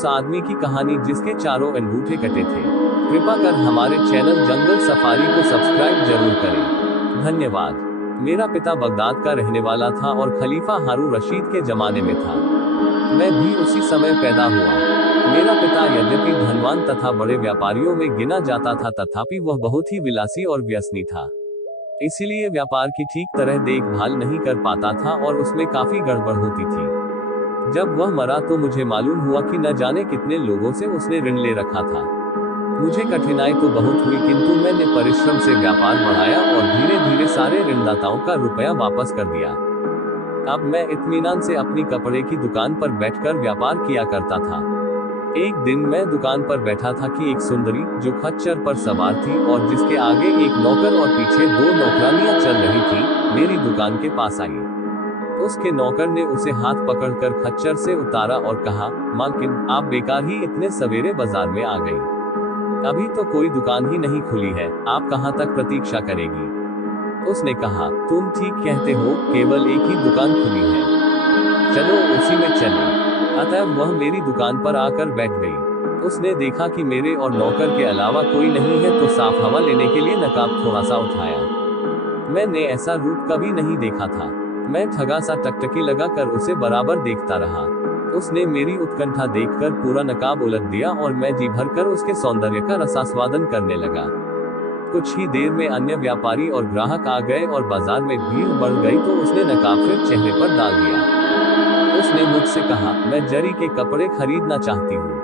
उस आदमी की कहानी जिसके चारों अंगूठे कटे थे। कृपा कर हमारे चैनल जंगल सफारी को सब्सक्राइब जरूर करें। धन्यवाद। मेरा पिता बगदाद का रहने वाला था और खलीफा हारून रशीद के जमाने में था। मैं भी उसी समय पैदा हुआ। मेरा पिता यद्यपि धनवान तथा बड़े व्यापारियों में गिना जाता था, तथापि वह बहुत ही विलासी और व्यसनी था। इसीलिए व्यापार की ठीक तरह देखभाल नहीं कर पाता था और उसमें काफी गड़बड़ होती थी। जब वह मरा तो मुझे मालूम हुआ कि न जाने कितने लोगों से उसने ऋण ले रखा था। मुझे कठिनाई तो बहुत हुई, किंतु मैंने परिश्रम से व्यापार बढ़ाया और धीरे धीरे सारे ऋणदाताओं का रुपया वापस कर दिया। अब मैं इत्मीनान से अपनी कपड़े की दुकान पर बैठकर व्यापार किया करता था। एक दिन मैं दुकान पर बैठा था कि एक सुंदरी, जो खच्चर पर सवार थी और जिसके आगे एक नौकर और पीछे 2 नौकरानियां चल रही थी, मेरी दुकान के पास आई। उसके नौकर ने उसे हाथ पकड़कर खच्चर से उतारा और कहा, मालकिन, आप बेकार ही इतने सवेरे बाजार में आ गई। अभी तो कोई दुकान ही नहीं खुली है, आप कहाँ तक प्रतीक्षा करेगी? उसने कहा, तुम ठीक कहते हो, केवल एक ही दुकान खुली है, चलो उसी में चलें। अतः वह मेरी दुकान पर आकर बैठ गई। उसने देखा कि मेरे और नौकर के अलावा कोई नहीं है, तो साफ हवा लेने के लिए नकाब थोड़ा सा उठाया। मैंने ऐसा रूप कभी नहीं देखा था। मैं ठगा सा टकटकी लगाकर उसे बराबर देखता रहा। उसने मेरी उत्कंठा देखकर पूरा नकाब उलट दिया और मैं जी भरकर उसके सौंदर्य का रसास्वादन करने लगा। कुछ ही देर में अन्य व्यापारी और ग्राहक आ गए और बाजार में भीड़ बढ़ गई, तो उसने नकाब फिर चेहरे पर डाल दिया। उसने मुझसे कहा, मैं जरी के कपड़े खरीदना चाहती हूँ,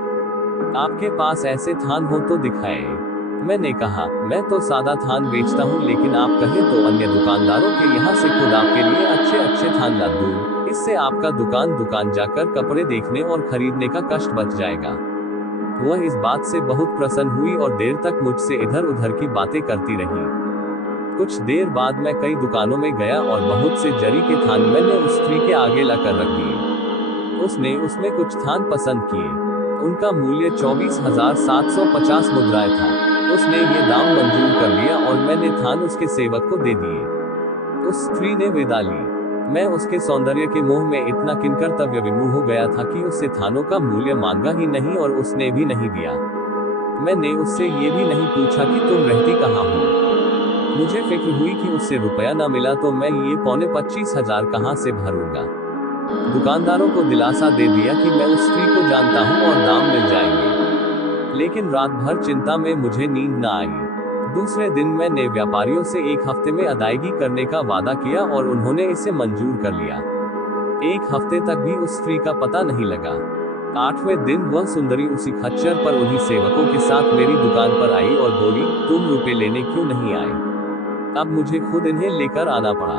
आपके पास ऐसे थान हो तो दिखाए। मैंने कहा, मैं तो सादा थान बेचता हूँ, लेकिन आप कहें तो अन्य दुकानदारों के यहाँ से खुद आपके लिए अच्छे अच्छे थान ला दूँ। इससे आपका दुकान जाकर कपड़े देखने और खरीदने का कष्ट बच जाएगा। वह इस बात से बहुत प्रसन्न हुई और देर तक मुझसे इधर उधर की बातें करती रही। कुछ देर बाद मैं कई दुकानों में गया और बहुत से जरी के थान मैंने उस स्त्री के आगे लाकर रख दिए। उसने उसमें कुछ थान पसंद किए। उनका मूल्य 24,750 मुद्राएं था। उसने ये दाम मंजूर कर लिया और मैंने थान उसके सेवक को दे दिए। उस स्त्री ने विदा ली। मैं उसके सौंदर्य के मोह में इतना किंकर्तव्य विमूढ़ हो गया था कि उससे थानों का मूल्य मांगा ही नहीं और उसने भी नहीं दिया। मैंने उससे ये भी नहीं पूछा कि तुम रहती कहाँ हो। मुझे फिक्र हुई कि उससे रुपया न मिला तो मैं ये 25,000 कहाँ से भरूंगा। दुकानदारों को दिलासा दे दिया कि मैं उस स्त्री को जानता हूँ और दाम मिल जाएंगे। लेकिन रात भर चिंता में मुझे नींद न आई। दूसरे दिन मैंने व्यापारियों से 1 हफ्ते में अदायगी करने का वादा किया और उन्होंने इसे मंजूर कर लिया। 1 हफ्ते तक भी उस स्त्री का पता नहीं लगा। 8वें दिन वह सुंदरी उसी खच्चर पर उन्हीं सेवकों के साथ मेरी दुकान पर आई और बोली, तुम रुपए लेने क्यों नहीं आए? अब मुझे खुद इन्हें लेकर आना पड़ा।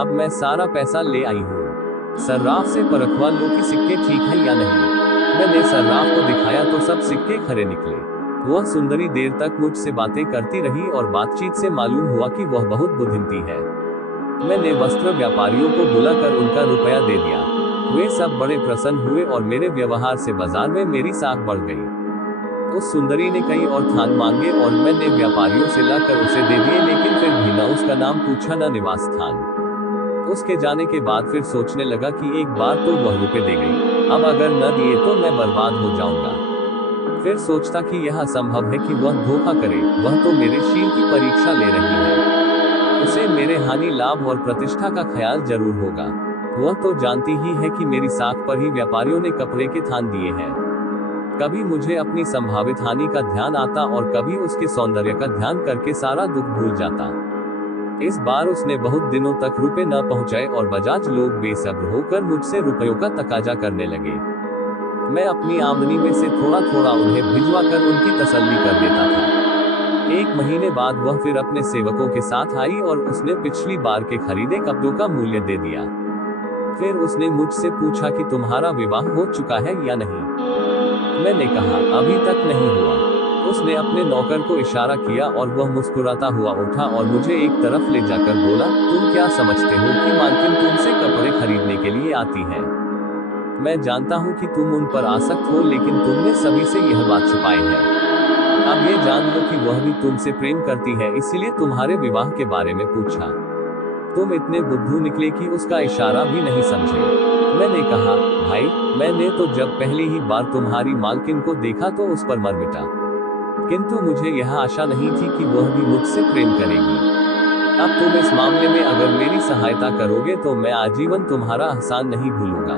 अब मैं सारा पैसा ले आई हूँ। सर्राफ से परखवा लो कि सिक्के ठीक हैं या नहीं। मैंने सर्राफ को दिखाया तो सब सिक्के खरे निकले। वह सुंदरी देर तक मुझसे बातें करती रही और बातचीत से मालूम हुआ कि वह बहुत बुद्धिमती है। मैंने वस्त्र व्यापारियों को बुलाकर उनका रुपया दे दिया। वे सब बड़े प्रसन्न हुए और मेरे व्यवहार से बाजार में मेरी साख बढ़ गई। उस सुंदरी ने कई और थान मांगे और मैंने व्यापारियों से लाकर उसे दे दिए, लेकिन फिर भी न उसका नाम पूछा न निवास स्थान। उसके जाने के बाद फिर सोचने लगा कि एक बार तो वह रुपए दे गई, अब अगर न दिए तो मैं बर्बाद हो जाऊंगा। फिर सोचता कि यह असंभव है कि वह धोखा करे, वह तो मेरे शील की परीक्षा ले रही है। उसे मेरे हानि लाभ और प्रतिष्ठा का ख्याल जरूर होगा। वह तो जानती ही है कि मेरी साख पर ही व्यापारियों ने कपड़े के थान दिए हैं। कभी मुझे अपनी संभावित हानि का ध्यान आता और कभी उसके सौंदर्य का ध्यान करके सारा दुख भूल जाता। इस बार उसने बहुत दिनों तक रुपए न पहुंचाए और बजाज लोग बेसब्र होकर मुझसे रुपयों का तकाजा करने लगे। मैं अपनी आमदनी में से थोड़ा थोड़ा उन्हें भिजवा कर उनकी तसल्ली कर देता था। 1 महीने बाद वह फिर अपने सेवकों के साथ आई और उसने पिछली बार के खरीदे कपड़ों का मूल्य दे दिया। फिर उसने मुझसे पूछा कि तुम्हारा विवाह हो चुका है या नहीं। मैंने कहा, अभी तक नहीं हुआ। उसने अपने नौकर को इशारा किया और वह मुस्कुराता हुआ उठा और मुझे एक तरफ ले जाकर बोला, तुम क्या समझते हो कि मालकिन तुमसे कपड़े खरीदने के लिए आती है? मैं जानता हूँ कि तुम उन पर आसक्त हो, लेकिन तुमने सभी से यह बात छुपाई है। अब ये जान लो कि वह भी तुमसे प्रेम करती है, इसीलिए तुम्हारे विवाह के बारे में पूछा। तुम इतने बुद्धू निकले कि उसका इशारा भी नहीं समझे। मैंने कहा, भाई, मैंने तो जब पहली ही बार तुम्हारी मालकिन को देखा तो उस पर मर मिटा, किंतु मुझे यह आशा नहीं थी कि वह भी मुझसे प्रेम करेगी। अब तुम इस मामले में अगर मेरी सहायता करोगे तो मैं आजीवन तुम्हारा एहसान नहीं भूलूंगा।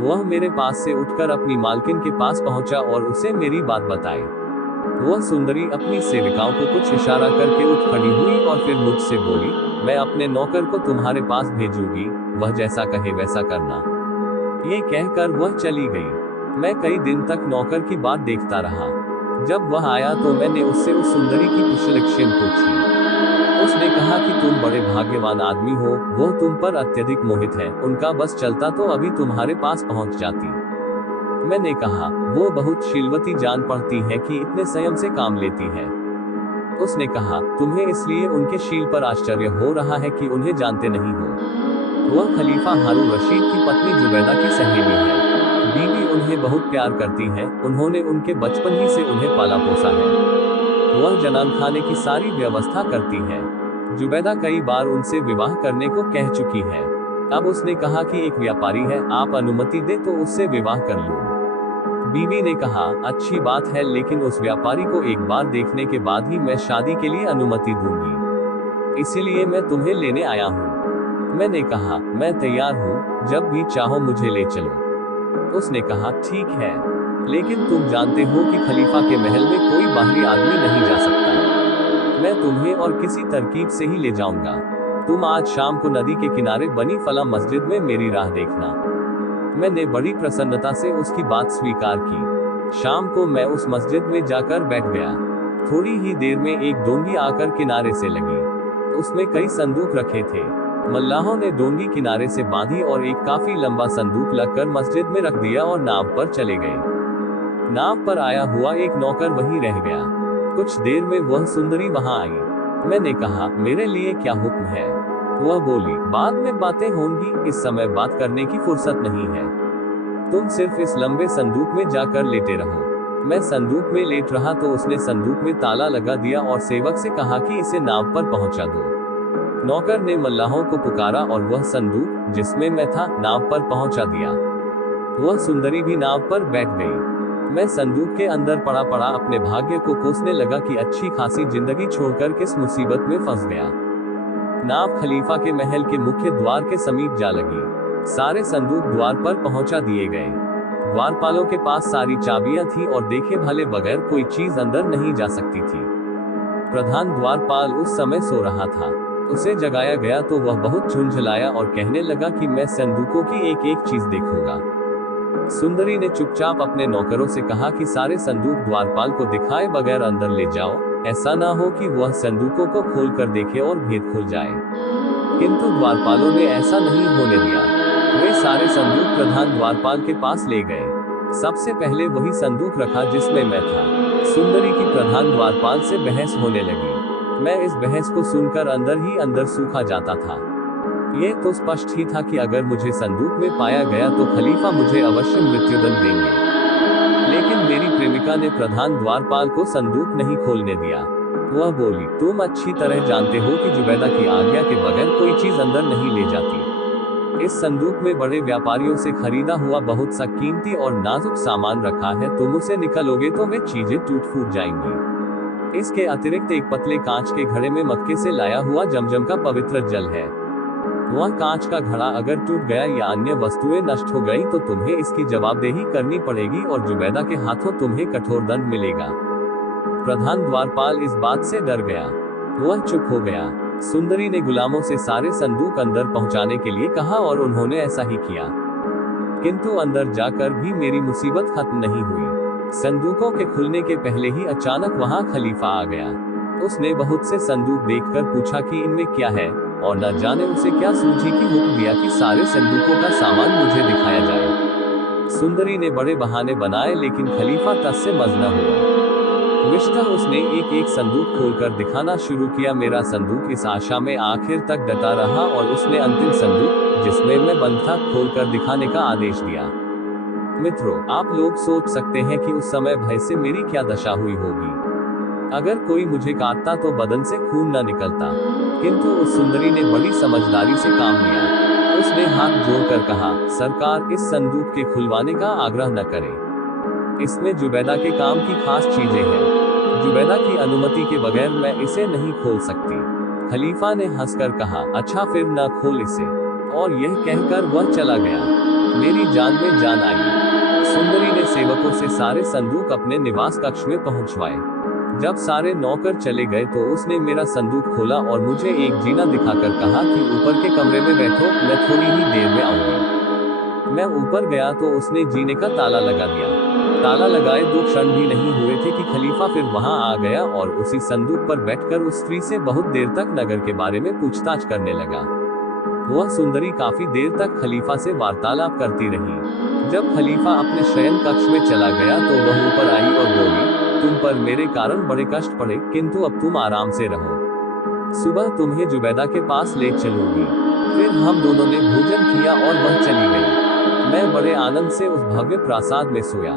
वह मेरे पास से उठकर अपनी मालकिन के पास पहुंचा और उसे मेरी बात बताई। वह सुंदरी अपनी सेविकाओं को कुछ इशारा करके उठ खड़ी हुई और फिर मुझसे बोली, मैं अपने नौकर को तुम्हारे पास भेजूंगी, वह जैसा कहे वैसा करना। ये कहकर वह चली गई। मैं कई दिन तक नौकर की बात देखता रहा। जब वह आया तो मैंने उससे उस सुंदरी की कुशलक्षेम पूछी। उसने कहा कि तुम बड़े भाग्यवान आदमी हो, वो तुम पर अत्यधिक मोहित है, उनका बस चलता तो अभी तुम्हारे पास पहुंच जाती। मैंने कहा, वो बहुत शीलवती जान पड़ती है कि इतने संयम से काम लेती है। उसने कहा, तुम्हें इसलिए उनके शील पर आश्चर्य हो रहा है कि उन्हें जानते नहीं हो। वह खलीफा हारून रशीद की पत्नी जुबैदा की सहेली है। बीवी उन्हें बहुत प्यार करती है, उन्होंने उनके बचपन ही से उन्हें पाला पोसा है। वह जनान खाने की सारी व्यवस्था करती है। जुबैदा कई बार उनसे विवाह करने को कह चुकी है। अब उसने कहा कि एक व्यापारी है, आप अनुमति दे तो उससे विवाह कर लूं। बीवी ने कहा, अच्छी बात है, लेकिन उस व्यापारी को एक बार देखने के बाद ही मैं शादी के लिए अनुमति दूंगी, इसीलिए मैं तुम्हें लेने आया हूँ। मैंने कहा, मैं तैयार हूँ, जब भी चाहो मुझे ले चलो। उसने कहा, ठीक है, लेकिन तुम जानते हो कि खलीफा के महल में कोई बाहरी आदमी नहीं जा सकता। मैं तुम्हें और किसी तरकीब से ही ले जाऊंगा। तुम आज शाम को नदी के किनारे बनी फला मस्जिद में मेरी राह देखना। मैंने बड़ी प्रसन्नता से उसकी बात स्वीकार की। शाम को मैं उस मस्जिद में जाकर बैठ गया। थोड़ी ही देर में एक डोंगी आकर किनारे से लगी। उसमें कई संदूक रखे थे। मल्लाहों ने डोंगी किनारे से बांधी और एक काफी लंबा संदूक लगकर मस्जिद में रख दिया और नाव पर चले गए। नाव पर आया हुआ एक नौकर वहीं रह गया। कुछ देर में वह सुंदरी वहां आई। मैंने कहा, मेरे लिए क्या हुक्म है? वह बोली, बाद में बातें होंगी, इस समय बात करने की फुर्सत नहीं है। तुम सिर्फ इस लंबे संदूक में जाकर लेटे रहो। मैं संदूक में लेट रहा तो उसने संदूक में ताला लगा दिया और सेवक से कहा कि इसे नाव पर पहुंचा दो। नौकर ने मल्लाहों को पुकारा और वह संदूक, जिसमें मैं था, नाव पर पहुंचा दिया। वह सुंदरी भी नाव पर बैठ गई। मैं संदूक के अंदर पड़ा पड़ा अपने भाग्य को कोसने लगा कि अच्छी खासी जिंदगी छोड़कर किस मुसीबत में फंस गया। नाव खलीफा के महल के मुख्य द्वार के समीप जा लगी। सारे संदूक द्वार पर पहुंचा दिए गए। द्वारपालों के पास सारी चाबियां थी और देखे भले बगैर कोई चीज अंदर नहीं जा सकती थी। प्रधान द्वारपाल उस समय सो रहा था। उसे जगाया गया तो वह बहुत झुंझलाया और कहने लगा कि मैं संदूकों की एक एक चीज देखूंगा। सुंदरी ने चुपचाप अपने नौकरों से कहा कि सारे संदूक द्वारपाल को दिखाए बगैर अंदर ले जाओ, ऐसा ना हो कि वह संदूकों को खोलकर देखे और भेद खुल जाए। किंतु द्वारपालों ने ऐसा नहीं होने दिया। वे सारे संदूक प्रधान द्वारपाल के पास ले गए। सबसे पहले वही संदूक रखा जिसमें मैं था। सुंदरी की प्रधान द्वारपाल से बहस होने लगी। मैं इस बहस को सुनकर अंदर ही अंदर सूखा जाता था। ये तो स्पष्ट ही था कि अगर मुझे संदूक में पाया गया तो खलीफा मुझे अवश्य मृत्युदंड देंगे। लेकिन मेरी प्रेमिका ने प्रधान द्वारपाल को संदूक नहीं खोलने दिया। वह बोली, तुम अच्छी तरह जानते हो कि जुबैदा की आज्ञा के बगैर कोई चीज अंदर नहीं ले जाती। इस संदूक में बड़े व्यापारियों से खरीदा हुआ बहुत सा कीमती और नाजुक सामान रखा है। तुम उसे निकालोगे तो वे चीजें टूट फूट जाएंगी। इसके अतिरिक्त एक पतले कांच के घड़े में मक्के से लाया हुआ जमजम का पवित्र जल है। वह कांच का घड़ा अगर टूट गया या अन्य वस्तुएं नष्ट हो गई तो तुम्हें इसकी जवाबदेही करनी पड़ेगी और जुबैदा के हाथों तुम्हें कठोर दंड मिलेगा। प्रधान द्वारपाल इस बात से डर गया। वह चुप हो गया। सुंदरी ने गुलामों से सारे संदूक अंदर पहुंचाने के लिए कहा और उन्होंने ऐसा ही किया। किंतु अंदर जाकर भी मेरी मुसीबत खत्म नहीं हुई। संदूकों के खुलने के पहले ही अचानक वहां खलीफा आ गया। उसने बहुत से संदूक देखकर पूछा कि इनमें क्या है, और न जाने उसे क्या सूझी कि हुक्म दिया कि सारे संदूकों का सामान मुझे दिखाया जाए। सुंदरी ने बड़े बहाने बनाए लेकिन खलीफा तस से मज न हुआ। विशतः उसने एक एक संदूक खोलकर दिखाना शुरू किया। मेरा संदूक इस आशा में आखिर तक डटा रहा और उसने अंतिम संदूक, जिसमें मैं बंद था, खोलकर दिखाने का आदेश दिया। मित्रों, आप लोग सोच सकते हैं कि उस समय भय से मेरी क्या दशा हुई होगी। अगर कोई मुझे काटता तो बदन से खून न निकलता, किंतु उस सुंदरी ने बड़ी समझदारी से काम लिया। उसने हाथ जोड़कर कहा, सरकार, इस संदूक के खुलवाने का आग्रह न करें। इसमें जुबैदा के काम की खास चीजें हैं। जुबैदा की अनुमति के बगैर मैं इसे नहीं खोल सकती। खलीफा ने हंसकर कहा, अच्छा फिर न खोल इसे। और यह कहकर वह चला गया। मेरी जान में जान आई। सुंदरी ने सेवकों से सारे संदूक अपने निवास कक्ष में पहुंचवाए। जब सारे नौकर चले गए तो उसने मेरा संदूक खोला और मुझे एक जीना दिखाकर कहा कि ऊपर के कमरे में बैठो, मैं थोड़ी ही देर में आऊंगी। मैं ऊपर गया तो उसने जीने का ताला लगा दिया। ताला लगाए 2 क्षण भी नहीं हुए थे कि खलीफा फिर वहां आ गया और उसी संदूक पर बैठकर उस स्त्री से बहुत देर तक नगर के बारे में पूछताछ करने लगा। वह सुंदरी काफी देर तक खलीफा से वार्तालाप करती रही। जब खलीफा अपने शयन कक्ष में चला गया तो वह ऊपर आई और बोली, तुम पर मेरे कारण बड़े कष्ट पड़े, किंतु अब तुम आराम से रहो। सुबह तुम्हें जुबैदा के पास ले चलूंगी। फिर हम दोनों ने भोजन किया और वह चली गई। मैं बड़े आनंद से उस भव्य प्रासाद में सोया।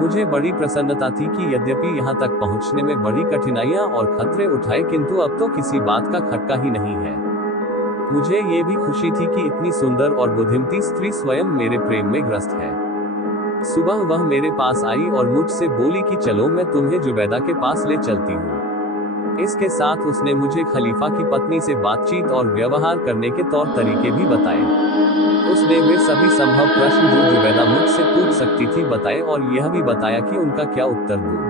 मुझे बड़ी प्रसन्नता थी कि यद्यपि यहाँ तक पहुँचने में बड़ी कठिनाइयाँ और खतरे उठाए, किंतु अब तो किसी बात का खटका ही नहीं है। मुझे ये भी खुशी थी कि इतनी सुंदर और बुद्धिमती स्त्री स्वयं मेरे प्रेम में ग्रस्त है। सुबह वह मेरे पास आई और मुझसे बोली कि चलो मैं तुम्हें जुबैदा के पास ले चलती हूँ। इसके साथ उसने मुझे खलीफा की पत्नी से बातचीत और व्यवहार करने के तौर तरीके भी बताए। उसने वे सभी संभव प्रश्न जो जुबैदा मुझसे पूछ सकती थी बताए और यह भी बताया कि उनका क्या उत्तर दूं।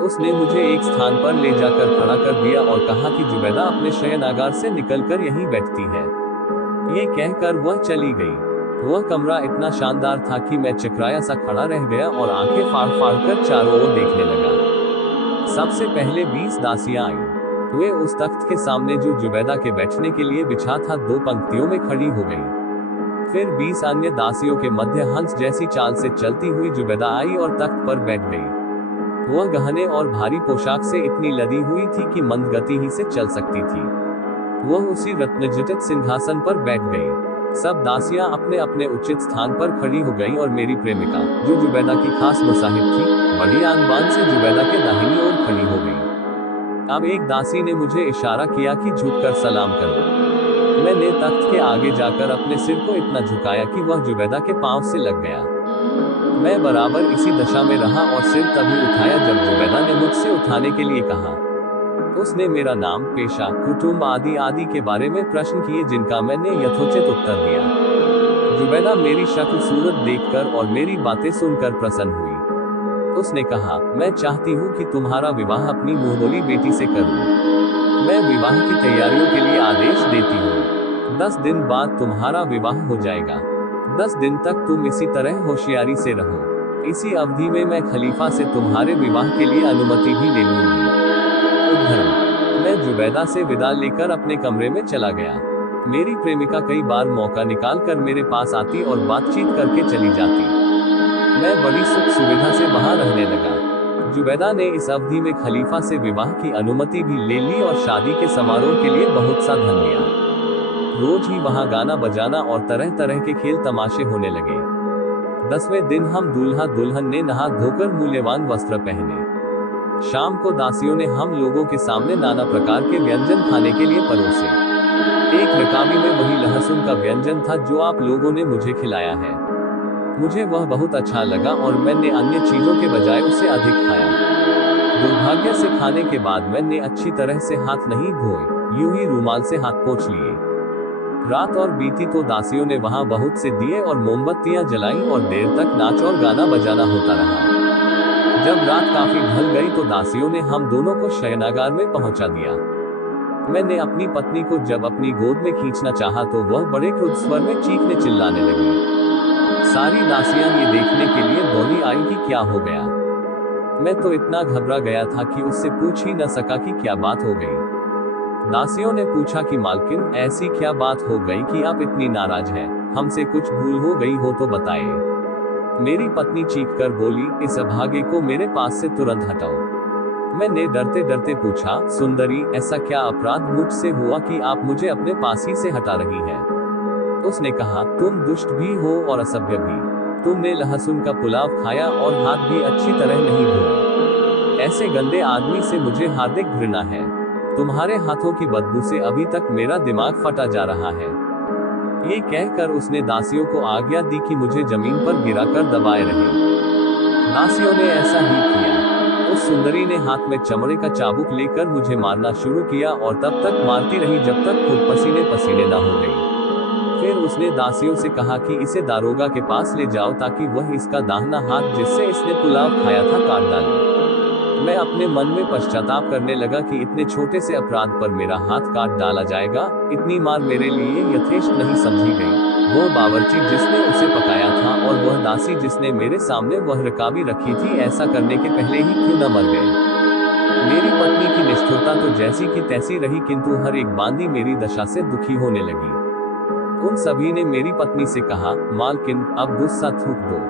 उसने मुझे एक स्थान पर ले जाकर खड़ा कर दिया और कहा कि जुबैदा अपने शयनागार से निकलकर यहीं बैठती है। ये कहकर वह चली गई। वह कमरा इतना शानदार था कि मैं चकराया सा खड़ा रह गया और आंखें फाड़ फाड़ कर चारों ओर देखने लगा। सबसे पहले 20 दासियां आईं। वे उस तख्त के सामने जो जुबैदा के बैठने के लिए बिछा था 2 पंक्तियों में खड़ी हो गईं। फिर 20 अन्य दासियों के मध्य हंस जैसी चाल से चलती हुई जुबैदा आई और तख्त पर बैठ गई। वह गहने और भारी पोशाक से इतनी लदी हुई थी कि मंद गति ही से चल सकती थी। वह उसी रत्नजटित सिंहासन पर बैठ गई। सब दासियां अपने अपने उचित स्थान पर खड़ी हो गईं और मेरी प्रेमिका, जो जुबैदा की खास मुसाहिब थी, बड़ी आन-बान से जुबैदा के दाहिनी ओर खड़ी हो गई। अब एक दासी ने मुझे इशारा किया कि झुककर सलाम करो। मैंने तख्त के आगे जाकर अपने सिर को इतना झुकाया कि वह जुबैदा के पांव से लग गया। मैं बराबर इसी दशा में रहा और सिर तभी उठाया जब जुबैदा ने मुझसे उठाने के लिए कहा। उसने मेरा नाम, पेशा, कुटुंब आदि आदि के बारे में प्रश्न किए जिनका मैंने यथोचित उत्तर दिया। जुबैदा मेरी शक्ल सूरत देखकर और मेरी बातें सुनकर प्रसन्न हुई। उसने कहा, मैं चाहती हूँ कि तुम्हारा विवाह अपनी मुंहबोली बेटी से करूँ। मैं विवाह की तैयारियों के लिए आदेश देती हूँ। 10 दिन बाद तुम्हारा विवाह हो जाएगा। 10 दिन तक तुम इसी तरह होशियारी से रहो। इसी अवधि में मैं खलीफा से तुम्हारे विवाह के लिए अनुमति भी ले लूंगी। मैं जुबैदा से विदा लेकर अपने कमरे में चला गया। मेरी प्रेमिका कई बार मौका निकालकर मेरे पास आती और बातचीत करके चली जाती। मैं बड़ी सुख सुविधा से वहां रहने लगा। जुबैदा ने इस अवधि में खलीफा से विवाह की अनुमति भी ले ली और शादी के समारोह के लिए बहुत सा धन लिया। रोज ही वहां गाना बजाना और तरह तरह के खेल तमाशे होने लगे। 10वें दिन हम दूल्हा दुल्हन ने नहा धोकर मूल्यवान वस्त्र पहने। शाम को दासियों ने हम लोगों के सामने नाना प्रकार के व्यंजन खाने के लिए परोसे। एक रकाबी में वही लहसुन का व्यंजन था जो आप लोगों ने मुझे खिलाया है। मुझे वह बहुत अच्छा लगा और मैंने अन्य चीजों के बजाय उसे अधिक खाया। दुर्भाग्य से खाने के बाद मैंने अच्छी तरह से हाथ नहीं धोए, यूं ही रूमाल से हाथ पोंछ लिए। रात और बीती तो दासियों ने वहां बहुत से दिए और मोमबत्तियां जलाई और देर तक नाच और गाना बजाना होता रहा। जब रात काफी ढल गई तो दासियों ने हम दोनों को शयनागार में पहुंचा दिया। मैंने अपनी पत्नी को जब अपनी गोद में खींचना चाहा तो वह बड़े क्रुद्ध स्वर में चीखने चिल्लाने लगी। सारी दासियां ये देखने के लिए दौड़ी आई कि क्या हो गया। मैं तो इतना घबरा गया था कि उससे पूछ ही न सका कि क्या बात हो गई। दासियों ने पूछा कि मालकिन, ऐसी क्या बात हो गई कि आप इतनी नाराज हैं? हमसे कुछ भूल हो गई हो तो बताइए। मेरी पत्नी चीखकर बोली, इस अभागे को मेरे पास से तुरंत हटाओ। मैंने डरते डरते पूछा, सुंदरी, ऐसा क्या अपराध मुझसे हुआ कि आप मुझे अपने पास ही से हटा रही हैं? उसने कहा, तुम दुष्ट भी हो और असभ्य भी। तुमने लहसुन का पुलाव खाया और हाथ भी अच्छी तरह नहीं धोए। ऐसे गंदे आदमी से मुझे हार्दिक घृणा है। तुम्हारे हाथों की बदबू से अभी तक मेरा दिमाग फटा जा रहा है। ये कहकर उसने दासियों को आज्ञा दी कि मुझे जमीन पर गिराकर दबाए रहे। दासियों ने ऐसा ही किया। उस सुंदरी ने हाथ में चमड़े का चाबुक लेकर मुझे मारना शुरू किया और तब तक मारती रही जब तक खुद पसीने पसीने न हो गई। फिर उसने दासियों से कहा कि इसे दारोगा के पास ले जाओ ताकि वह इसका दाहिना हाथ जिससे इसने पुलाव खाया था काट डाले। मैं अपने मन में पश्चाताप करने लगा कि इतने छोटे से अपराध पर मेरा हाथ काट डाला जाएगा। इतनी मार मेरे लिए यथेष्ट नहीं समझी गई। वह बावर्ची जिसने उसे पकाया था और वह दासी जिसने मेरे सामने वह रकाबी रखी थी ऐसा करने के पहले ही क्यों न मर गए। मेरी पत्नी की निष्ठुरता तो जैसी की तैसी रही, किंतु हर एक बांदी मेरी दशा से दुखी होने लगी। उन सभी ने मेरी पत्नी से कहा, मालकिन अब गुस्सा थूक दो।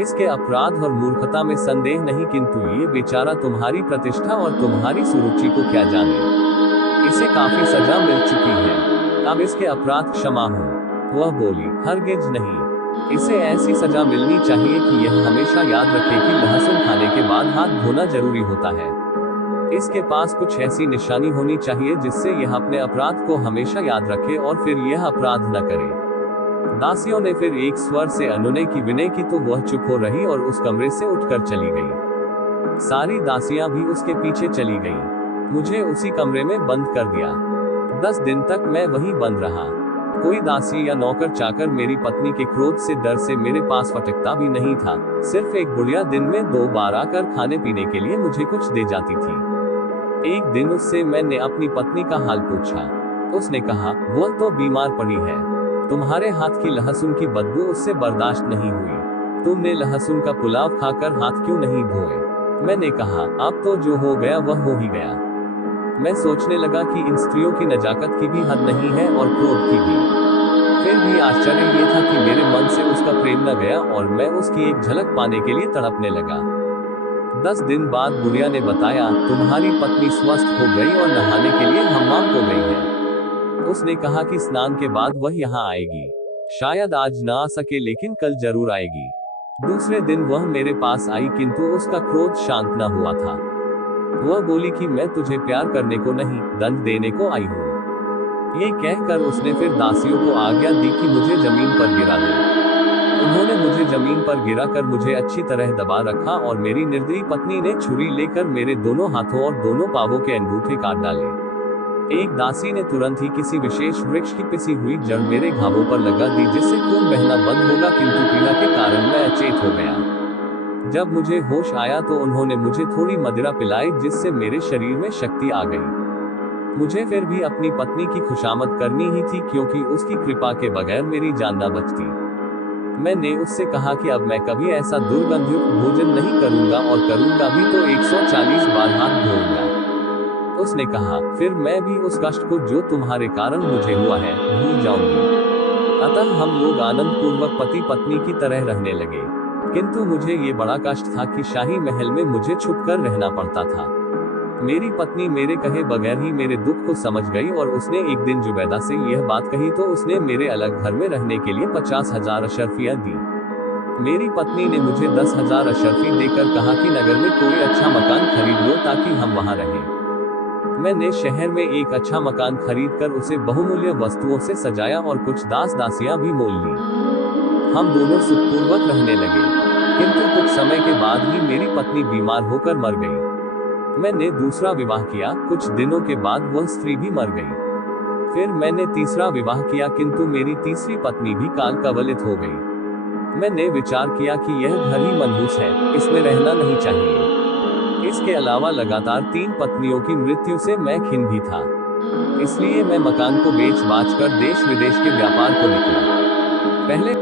इसके अपराध और मूर्खता में संदेह नहीं, किंतु ये बेचारा तुम्हारी प्रतिष्ठा और तुम्हारी सुरुचि को क्या जाने। इसे काफी सजा मिल चुकी है, अब इसके अपराध क्षमा हो। वह बोली, हरगिज नहीं। इसे ऐसी सजा मिलनी चाहिए कि यह हमेशा याद रखे कि लहसुन खाने के बाद हाथ धोना जरूरी होता है। इसके पास कुछ ऐसी निशानी होनी चाहिए जिससे यह अपने अपराध को हमेशा याद रखे और फिर यह अपराध न करे। दासियों ने फिर एक स्वर से अनुनय की विनय की तो वह चुप हो रही और उस कमरे से उठकर चली गई। सारी दासियां भी उसके पीछे चली गईं। मुझे उसी कमरे में बंद कर दिया। 10 दिन तक मैं वहीं बंद रहा। कोई दासी या नौकर चाकर मेरी पत्नी के क्रोध से डर से मेरे पास फटकता भी नहीं था। सिर्फ एक बुढ़िया दिन में 2 बार आकर खाने पीने के लिए मुझे कुछ दे जाती थी। एक दिन उससे मैंने अपनी पत्नी का हाल पूछा। उसने कहा, वह तो बीमार पड़ी है। तुम्हारे हाथ की लहसुन की बदबू उससे बर्दाश्त नहीं हुई। तुमने लहसुन का पुलाव खाकर हाथ क्यों नहीं धोए? मैंने कहा, अब तो जो हो गया वह हो ही गया। मैं सोचने लगा कि इन स्त्रियों की नजाकत की भी हद नहीं है और क्रोध की भी। फिर भी आश्चर्य ये था कि मेरे मन से उसका प्रेम न गया और मैं उसकी एक झलक पाने के लिए तड़पने लगा। 10 दिन बाद बुढ़िया ने बताया, तुम्हारी पत्नी स्वस्थ हो गई और नहाने के लिए हम्माम को गई है। उसने कहा कि स्नान के बाद वह यहाँ आएगी। शायद आज ना आ सके लेकिन कल जरूर आएगी। दूसरे दिन वह मेरे पास आई, किंतु उसका क्रोध शांत न हुआ था। वह बोली कि मैं तुझे प्यार करने को नहीं, दंड देने को आई हूँ। ये कहकर उसने फिर दासियों को आज्ञा दी कि मुझे जमीन पर गिरा दे। उन्होंने मुझे जमीन पर गिराकर मुझे अच्छी तरह दबा रखा और मेरी निर्दयी पत्नी ने छुरी लेकर मेरे दोनों हाथों और दोनों पांवों के अंगूठे काट डाले। एक दासी ने तुरंत ही किसी विशेष वृक्ष की पिसी हुई जड़ मेरे घावों पर लगा दी, जिससे खून बहना बंद होगा, किंतु पीड़ा के कारण मैं अचेत हो गया। जब मुझे होश आया तो उन्होंने मुझे थोड़ी मदिरा पिलाई, जिससे मेरे शरीर में शक्ति आ गई। मुझे फिर भी अपनी पत्नी की खुशामद करनी ही थी, क्योंकि उसकी कृपा के बगैर मेरी जान न बचती। मैंने उससे कहा कि अब मैं कभी ऐसा दुर्गंधयुक्त भोजन नहीं करूंगा, और करूंगा भी तो 140 बार हाथ धोऊंगा। उसने कहा, फिर मैं भी उस कष्ट को जो तुम्हारे कारण मुझे हुआ है भूल जाऊंगी। अतः हम लोग आनंद पूर्वक पति पत्नी की तरह रहने लगे। किंतु मुझे ये बड़ा कष्ट था कि शाही महल में मुझे छुपकर रहना पड़ता था। मेरी पत्नी मेरे कहे बगैर ही मेरे दुख को समझ गई और उसने एक दिन जुबैदा से यह बात कही तो उसने मेरे अलग घर में रहने के लिए 50,000 अशर्फियां दी। मेरी पत्नी ने मुझे 10,000 अशर्फी देकर कहा कि नगर में कोई अच्छा मकान खरीद लो ताकि हम वहां रहें। मैंने शहर में एक अच्छा मकान खरीदकर उसे बहुमूल्य वस्तुओं से सजाया और कुछ दास दासियां भी मोल ली। हम दोनों सुखपूर्वक रहने लगे, किंतु कुछ समय के बाद ही मेरी पत्नी बीमार होकर मर गई। मैंने दूसरा विवाह किया। कुछ दिनों के बाद वह स्त्री भी मर गई। फिर मैंने तीसरा विवाह किया, किंतु मेरी तीसरी पत्नी भी काल कवलित हो गई। मैंने विचार किया कि यह घर ही मनहूस है, इसमें रहना नहीं चाहिए। इसके अलावा लगातार 3 पत्नियों की मृत्यु से मैं खिन्न भी था। इसलिए मैं मकान को बेच बाच कर देश विदेश के व्यापार को निकला। पहले